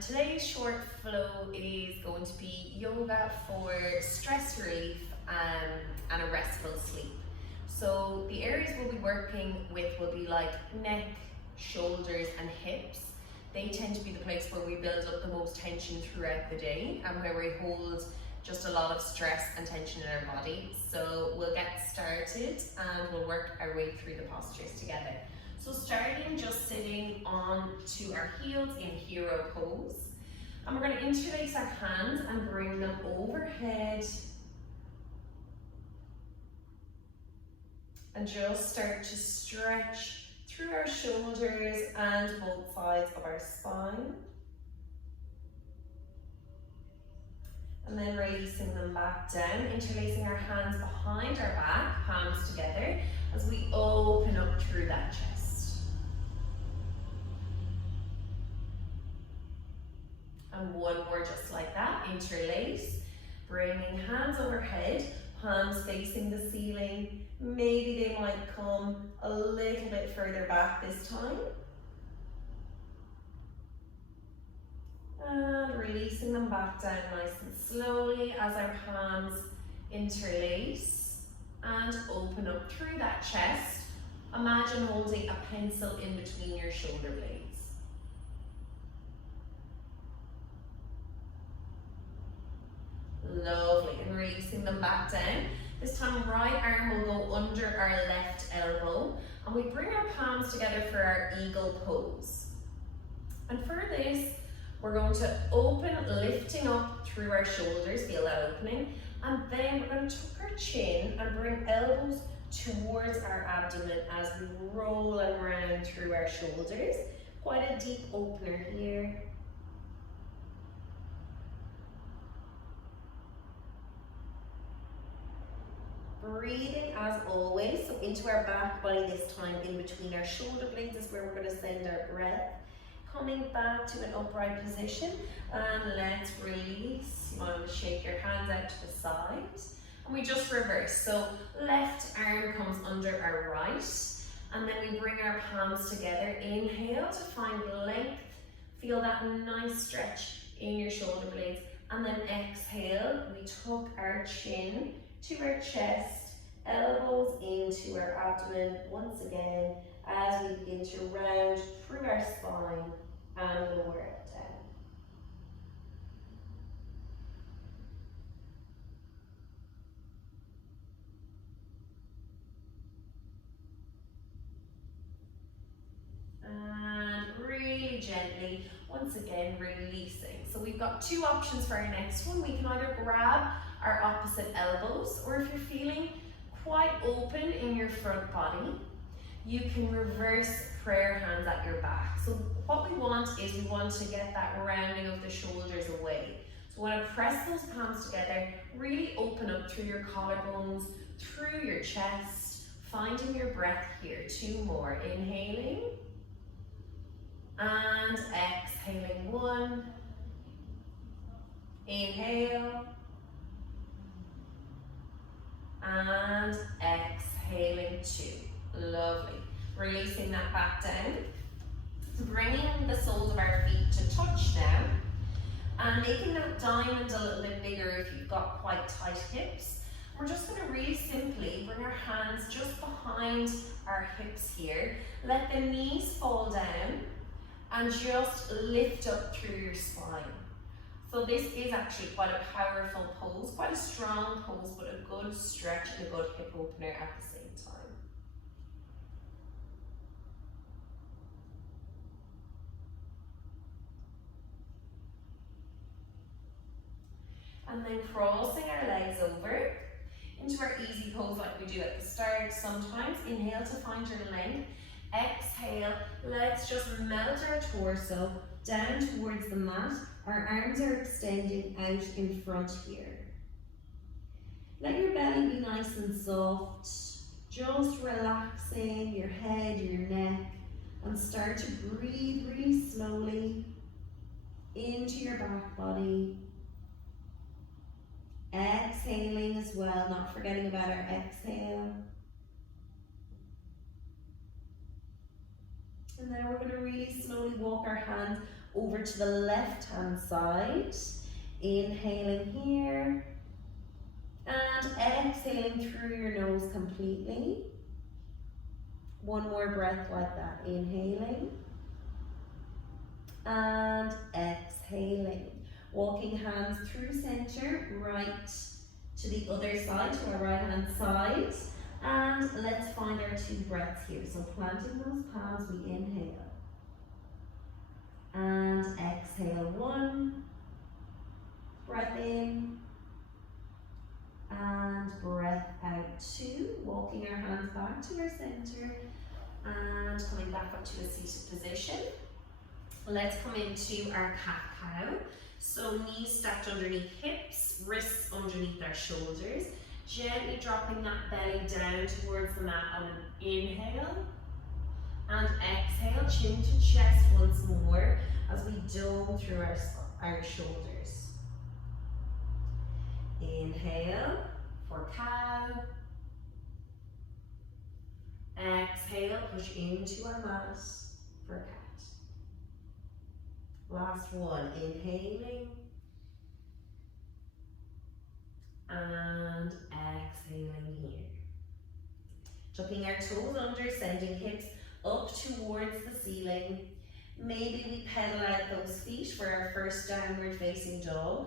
Today's short flow is going to be yoga for stress relief and a restful sleep. So the areas we'll be working with will be like neck, shoulders and hips. They tend to be the place where we build up the most tension throughout the day and where we hold just a lot of stress and tension in our body. So we'll get started and we'll work our way through the postures together. So starting just sitting on to our heels in hero pose. And we're going to interlace our hands and bring them overhead. And just start to stretch through our shoulders and both sides of our spine. And then releasing them back down, interlacing our hands behind our back, palms together, as we open up through that chest. And one more just like that, interlace, bringing hands overhead, palms facing the ceiling. Maybe they might come a little bit further back this time. And releasing them back down nice and slowly as our palms interlace and open up through that chest. Imagine holding a pencil in between your shoulder blades. Lovely, and releasing them back down. This time right arm will go under our left elbow and we bring our palms together for our eagle pose. And for this, we're going to open, lifting up through our shoulders, feel that opening, and then we're going to tuck our chin and bring elbows towards our abdomen as we roll around through our shoulders. Quite a deep opener here. Breathing as always, so into our back body this time, in between our shoulder blades is where we're going to send our breath. Coming back to an upright position, and let's release. You want to shake your hands out to the side, and we just reverse. So left arm comes under our right, and then we bring our palms together. Inhale to find length, feel that nice stretch in your shoulder blades, and then exhale, we tuck our chin to our chest, elbows into our abdomen once again as we begin to round through our spine and lower it down. And really gently, once again, releasing. So we've got two options for our next one. We can either grab our opposite elbows, or if you're feeling quite open in your front body, you can reverse prayer hands at your back. So what we want is we want to get that rounding of the shoulders away. So we want to press those palms together, really open up through your collarbones, through your chest, finding your breath here. Two more, inhaling and exhaling. One, inhale and exhaling. Two. Lovely. Releasing that back down. Bringing the soles of our feet to touch now. And making that diamond a little bit bigger if you've got quite tight hips. We're just going to really simply bring our hands just behind our hips here. Let the knees fall down and just lift up through your spine. So this is actually quite a powerful pose, quite a strong pose, but a good stretch and a good hip opener at the same time. And then crossing our legs over into our easy pose like we do at the start sometimes. Inhale to find your length. Exhale, let's just melt our torso down towards the mat. Our arms are extending out in front here. Let your belly be nice and soft. Just relaxing your head, your neck, and start to breathe really slowly into your back body. Exhaling as well, not forgetting about our exhale. And now we're going to really slowly walk our hands over to the left hand side. Inhaling here and exhaling through your nose completely. One more breath like that. Inhaling and exhaling. Walking hands through center, right to the other side, to our right hand side. And let's find our 2 breaths here. So planting those palms, we inhale. And exhale 1. Breath in. And breath out 2. Walking our hands back to our center. And coming back up to a seated position. Let's come into our cat-cow. So knees stacked underneath hips, wrists underneath our shoulders. Gently dropping that belly down towards the mat on an inhale. And exhale, chin to chest once more as we dome through our shoulders. Inhale for cow. Exhale, push into our mat for cat. Last one, inhaling. And exhaling here. Tucking our toes under, sending hips up towards the ceiling. Maybe we pedal out those feet for our first downward facing dog.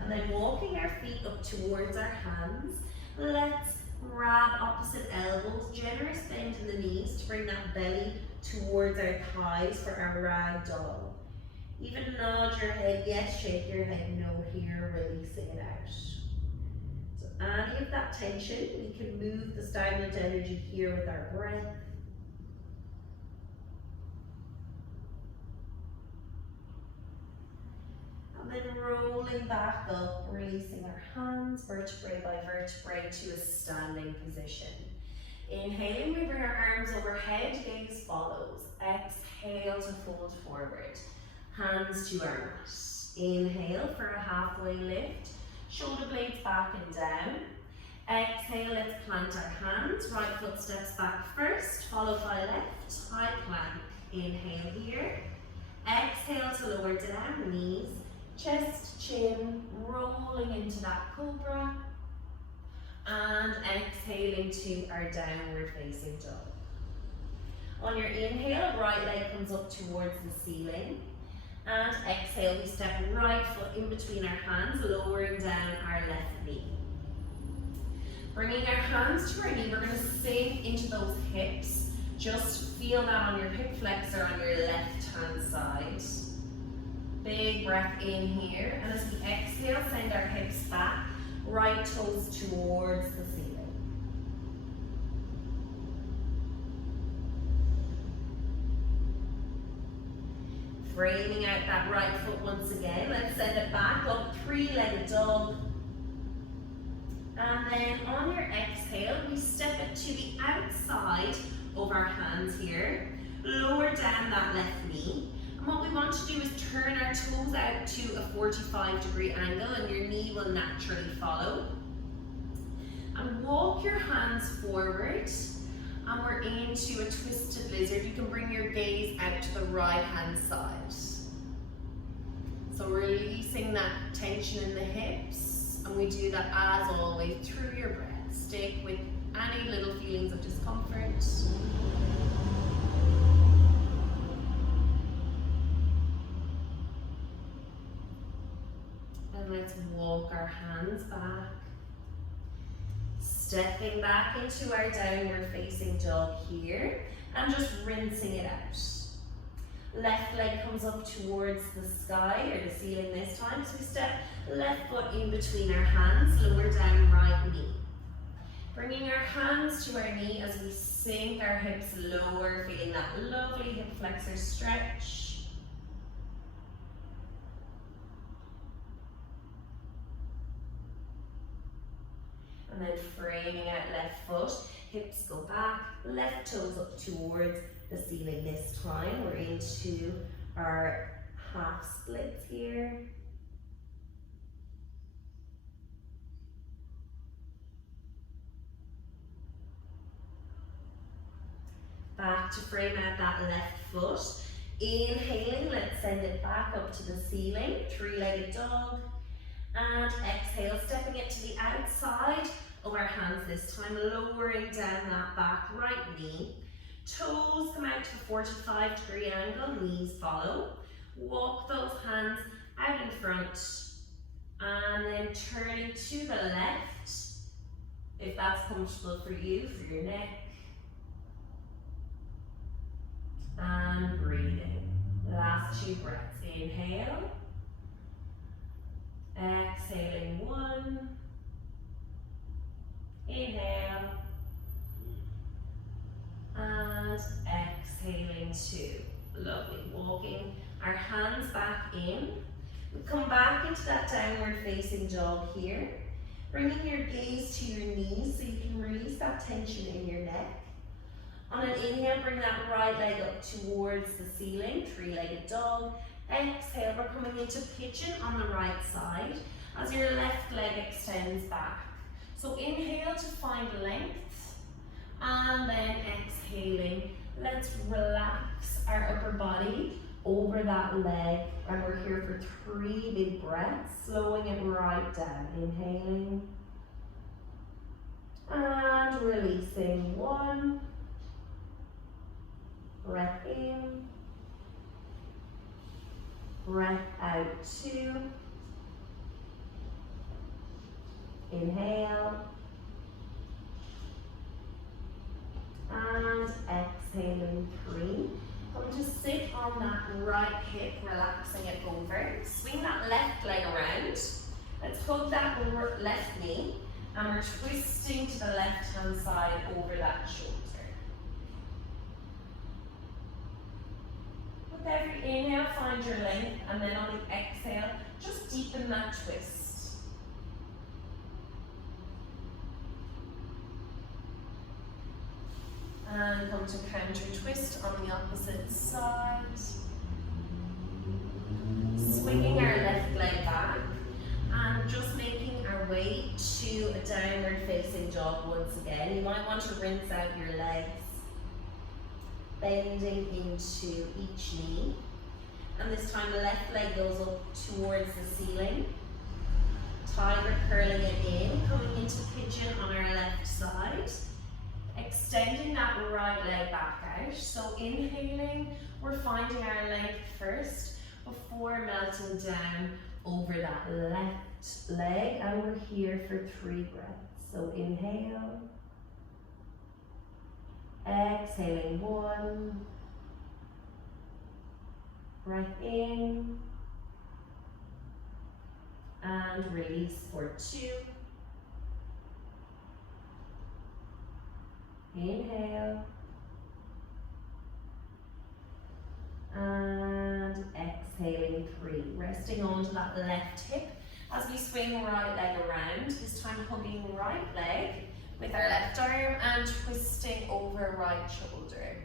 And then walking our feet up towards our hands. Let's grab opposite elbows, generous bend in the knees to bring that belly towards our thighs for our rag doll. Even nod your head, yes, shake your head, no here, releasing it out. So any of that tension, we can move the stagnant energy here with our breath. And then rolling back up, releasing our hands, vertebrae by vertebrae to a standing position. Inhaling, we bring our arms overhead, gaze follows. Exhale to fold forward. Hands to our mat. Inhale for a halfway lift. Shoulder blades back and down. Exhale, let's plant our hands. Right foot steps back first, followed by left. High plank. Inhale here. Exhale to lower down, knees, chest, chin, rolling into that cobra. And exhaling to our downward facing dog. On your inhale, right leg comes up towards the ceiling. And exhale, we step right foot in between our hands, lowering down our left knee. Bringing our hands to our knee, we're going to sink into those hips. Just feel that on your hip flexor on your left hand side. Big breath in here. And as we exhale, send our hips back. Right toes towards the ceiling. Framing out that right foot once again. Let's send it back up, 3-legged dog. And then on your exhale, we step it to the outside of our hands here. Lower down that left knee. And what we want to do is turn our toes out to a 45-degree angle, and your knee will naturally follow. And walk your hands forward, and we're into a twisted lizard. You can bring your gaze out to the right hand side. So releasing that tension in the hips, and we do that as always through your breath. Stick with any little feelings of discomfort. And let's walk our hands back. Stepping back into our downward facing dog here and just rinsing it out. Left leg comes up towards the sky or the ceiling this time. So we step left foot in between our hands, lower down right knee. Bringing our hands to our knee as we sink our hips lower, feeling that lovely hip flexor stretch. And then framing out left foot, hips go back, left toes up towards the ceiling this time. We're into our half splits here. Back to frame out that left foot. Inhaling, let's send it back up to the ceiling, three-legged dog. And exhale, stepping it to the outside of our hands this time, lowering down that back right knee. Toes come out to a 45-degree angle, knees follow. Walk those hands out in front. And then turning to the left, if that's comfortable for you, for your neck. And breathing. Last 2 breaths. Inhale. Exhaling 1. Inhale. And exhaling 2. Lovely. Walking our hands back in. We come back into that downward facing dog here. Bringing your gaze to your knees so you can release that tension in your neck. On an inhale, bring that right leg up towards the ceiling, three-legged dog. Exhale, we're coming into pigeon on the right side as your left leg extends back. So inhale to find length, and then exhaling, let's relax our upper body over that leg, and we're here for 3 big breaths, slowing it right down. Inhaling, and releasing 1. Breath in, breath out 2. Inhale, and exhaling 3. Come to sit on that right hip, relaxing it over. Swing that left leg around. Let's hug that left knee, and we're twisting to the left hand side over that shoulder. With every inhale, find your length, and then on the exhale, just deepen that twist. And come to counter twist on the opposite side. Swinging our left leg back, and just making our way to a downward facing dog once again. You might want to rinse out your legs, bending into each knee. And this time the left leg goes up towards the ceiling. Tiger, curling it in, coming into pigeon on our left side. Extending that right leg back out. So inhaling, we're finding our length first before melting down over that left leg. And we're here for 3 breaths. So inhale. Exhaling 1. Breath in. And release for 2. Inhale. And exhaling 3. Resting onto that left hip as we swing right leg around. This time hugging right leg with our left arm and twisting over right shoulder.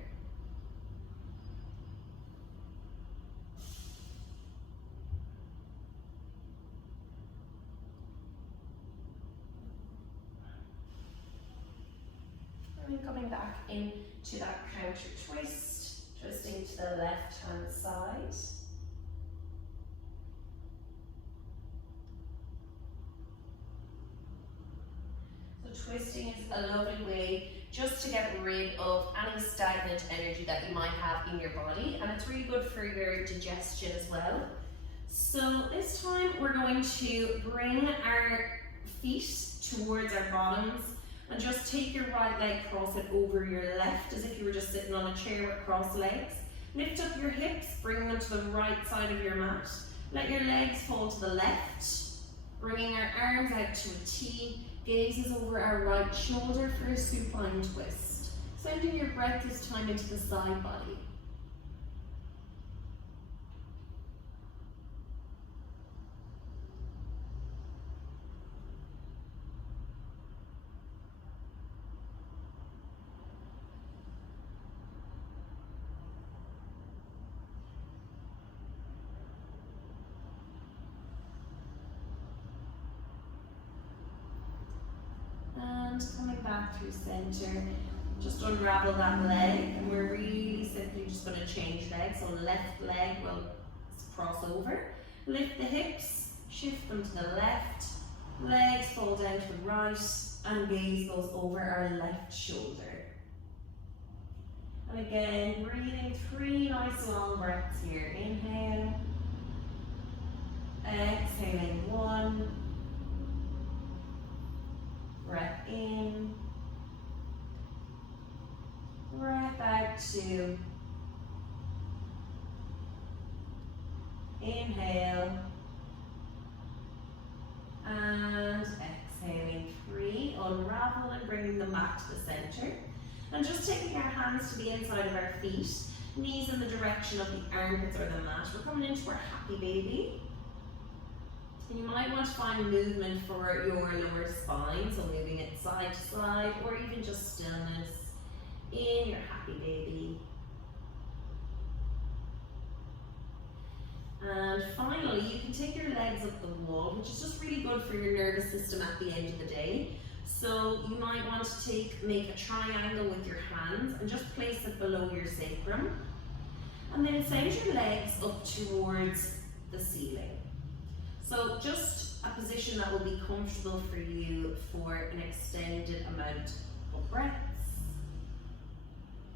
And coming back into that counter twist, twisting to the left hand side. So twisting is a lovely way just to get rid of any stagnant energy that you might have in your body, and it's really good for your digestion as well. So this time we're going to bring our feet towards our bottoms, and just take your right leg, cross it over your left as if you were just sitting on a chair with crossed legs. Lift up your hips, bring them to the right side of your mat. Let your legs fall to the left, bringing our arms out to a T. Gazes over our right shoulder for a supine twist. Sending your breath this time into the side body. And coming back through center, Just unravel that leg, and we're really simply just going to change legs. So left leg will cross over. Lift the hips, shift them to the left. Legs fall down to the right, and gaze goes over our left shoulder. And again, breathing 3 nice long breaths here. Inhale. Exhaling 1. Breath in. Breath out 2. Inhale. And exhaling 3. Unravel and bringing them back to the center. And just taking our hands to the inside of our feet, knees in the direction of the armpits or the mat. We're coming into our happy baby. And you might want to find movement for your lower spine, so moving it side to side, or even just stillness in your happy baby. And finally, you can take your legs up the wall, which is just really good for your nervous system at the end of the day. So you might want to make a triangle with your hands and just place it below your sacrum. And then send your legs up towards the ceiling. So just a position that will be comfortable for you for an extended amount of breaths.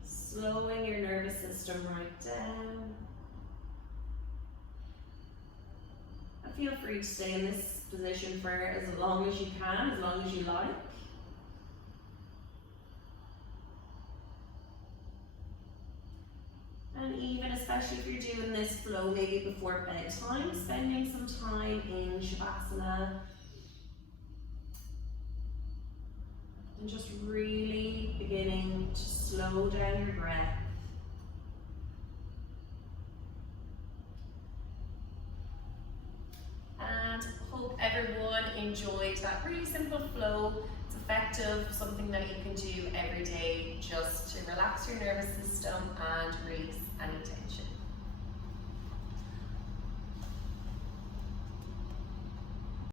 Slowing your nervous system right down. And feel free to stay in this position for as long as you can, as long as you like. And even, especially if you're doing this flow maybe before bedtime, spending some time in Shavasana and just really beginning to slow down your breath. And hope everyone enjoyed that really simple flow. It's effective, something that you can do every day just to relax your nervous system